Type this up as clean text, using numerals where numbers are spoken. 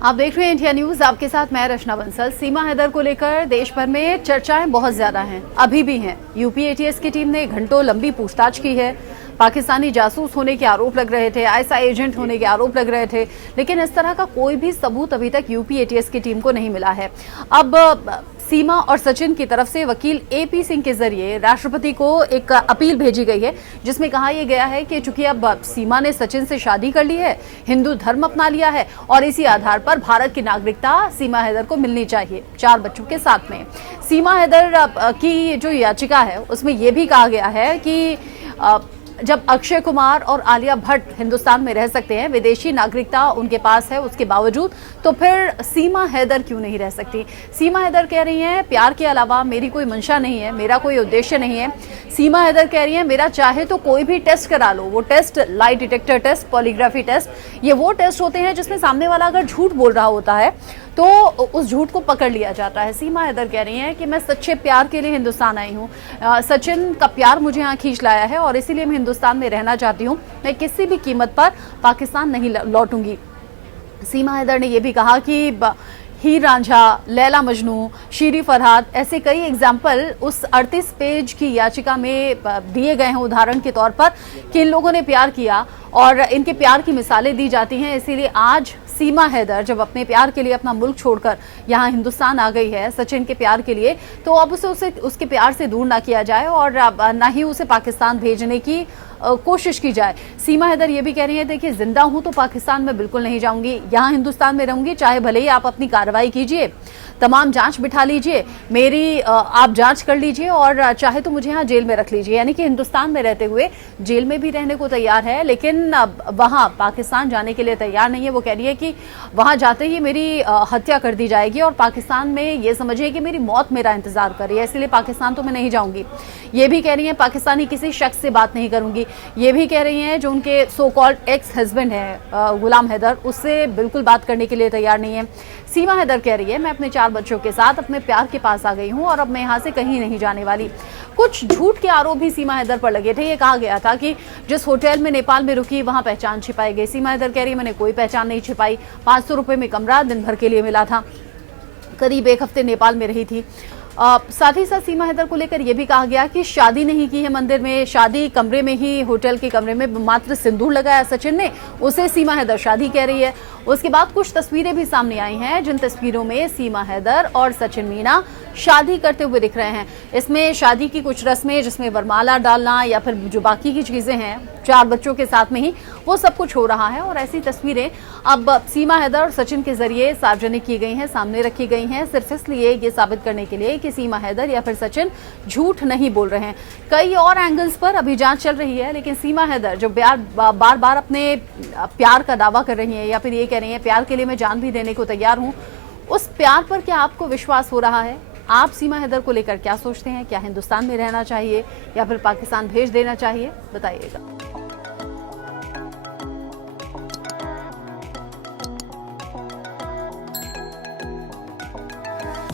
आप देख रहे हैं इंडिया न्यूज, आपके साथ मैं रचना बंसल। सीमा हैदर को लेकर देश भर में चर्चाएं बहुत ज्यादा हैं, अभी भी हैं। यूपी एटीएस की टीम ने घंटों लंबी पूछताछ की है। पाकिस्तानी जासूस होने के आरोप लग रहे थे, आईएसआई एजेंट होने के आरोप लग रहे थे, लेकिन इस तरह का कोई भी सबूत अभी तक यूपी एटीएस की टीम को नहीं मिला है। अब सीमा और सचिन की तरफ से वकील एपी सिंह के जरिए राष्ट्रपति को एक अपील भेजी गई है, जिसमें कहा यह गया है कि चूंकि अब सीमा ने सचिन से शादी कर ली है, हिंदू धर्म अपना लिया है और इसी आधार पर भारत की नागरिकता सीमा हैदर को मिलनी चाहिए 4 बच्चों के साथ में। सीमा हैदर की जो याचिका है उसमें यह भी कहा गया है कि जब अक्षय कुमार और आलिया भट्ट हिंदुस्तान में रह सकते हैं, विदेशी नागरिकता उनके पास है उसके बावजूद, तो फिर सीमा हैदर क्यों नहीं रह सकती। सीमा हैदर कह रही हैं प्यार के अलावा मेरी कोई मंशा नहीं है, मेरा कोई उद्देश्य नहीं है। सीमा हैदर कह रही हैं मेरा चाहे तो कोई भी टेस्ट करा लो, वो test light detector test, polygraphy test, ये वो टेस्ट होते हैं जिसमें सामने वाला अगर झूठ बोल रहा होता है तो उस झूठ को पकड़ लिया जाता है। सीमा हैदर कह रही हैं कि मैं सच्चे प्यार के लिए हिंदुस्तान आई हूँ, सचिन का प्यार मुझे यहाँ खींच लाया है और इसीलिए मैं हिंदुस्तान में रहना चाहती हूँ, मैं किसी भी कीमत पर पाकिस्तान नहीं लौटूंगी। सीमा हैदर ने यह भी कहा कि हीर रांझा, लैला मजनू, शीरी फरहाद, ऐसे कई एग्जाम्पल उस 38 पेज की याचिका में दिए गए हैं उदाहरण के तौर पर कि इन लोगों ने प्यार किया और इनके प्यार की मिसालें दी जाती हैं। इसीलिए आज सीमा हैदर जब अपने प्यार के लिए अपना मुल्क छोड़कर यहाँ हिंदुस्तान आ गई है सचिन के प्यार के लिए, तो अब उसे उसके प्यार से दूर ना किया जाए और ना ही उसे पाकिस्तान भेजने की कोशिश की जाए। सीमा हैदर ये भी कह रही है देखिए जिंदा हूं तो पाकिस्तान में बिल्कुल नहीं जाऊंगी, यहाँ हिंदुस्तान में रहूंगी, चाहे भले ही आप अपनी कार्रवाई कीजिए, तमाम जांच बिठा लीजिए, मेरी आप जांच कर लीजिए और चाहे तो मुझे यहाँ जेल में रख लीजिए। यानी कि हिंदुस्तान में रहते हुए जेल में भी रहने को तैयार है, लेकिन वहां पाकिस्तान जाने के लिए तैयार नहीं है। वो कह रही है कि वहां जाते ही मेरी हत्या कर दी जाएगी और पाकिस्तान में ये समझिए कि मेरी मौत मेरा इंतजार कर रही है, इसलिए पाकिस्तान तो मैं नहीं जाऊंगी। ये भी कह रही है पाकिस्तानी किसी शख्स से बात नहीं करूंगी। ये भी कह रही हैं जो उनके सो कॉल्ड एक्स हस्बैंड है गुलाम हैदर, उससे बिल्कुल बात करने के लिए तैयार नहीं है। सीमा हैदर कह रही है मैं अपने 4 बच्चों के साथ अपने प्यार के पास आ गई हूं और अब मैं यहां से कहीं नहीं जाने वाली। कुछ झूठ के आरोप भी सीमा हैदर पर लगे थे। ये कहा गया था कि जिस होटल में नेपाल में रुकी वहां पहचान छिपाई गई। सीमा हैदर कह रही है मैंने कोई पहचान नहीं छिपाई, 500 रुपए में कमरा दिन भर के लिए मिला था, करीब 1 हफ्ते नेपाल में रही थी। साथ ही साथ सीमा हैदर को लेकर यह भी कहा गया कि शादी नहीं की है मंदिर में, शादी कमरे में ही, होटल के कमरे में मात्र सिंदूर लगाया सचिन ने, उसे सीमा हैदर शादी कह रही है। उसके बाद कुछ तस्वीरें भी सामने आई हैं जिन तस्वीरों में सीमा हैदर और सचिन मीना शादी करते हुए दिख रहे हैं। इसमें शादी की कुछ रस्में जिसमें वरमाला डालना या फिर जो बाकी की चीजें हैं 4 बच्चों के साथ में ही, वो सब कुछ हो रहा है और ऐसी तस्वीरें अब सीमा हैदर और सचिन के जरिए सार्वजनिक की गई हैं, सामने रखी गई हैं, सिर्फ इसलिए ये साबित करने के लिए कि सीमा हैदर या फिर सचिन झूठ नहीं बोल रहे हैं। कई और एंगल्स पर अभी जांच चल रही है, लेकिन सीमा हैदर जो बार बार अपने प्यार का दावा कर रही है या फिर ये कह रही है प्यार के लिए मैं जान भी देने को तैयार हूं, उस प्यार पर क्या आपको विश्वास हो रहा है? आप सीमा हैदर को लेकर क्या सोचते हैं? क्या हिंदुस्तान में रहना चाहिए या फिर पाकिस्तान भेज देना चाहिए? बताइएगा।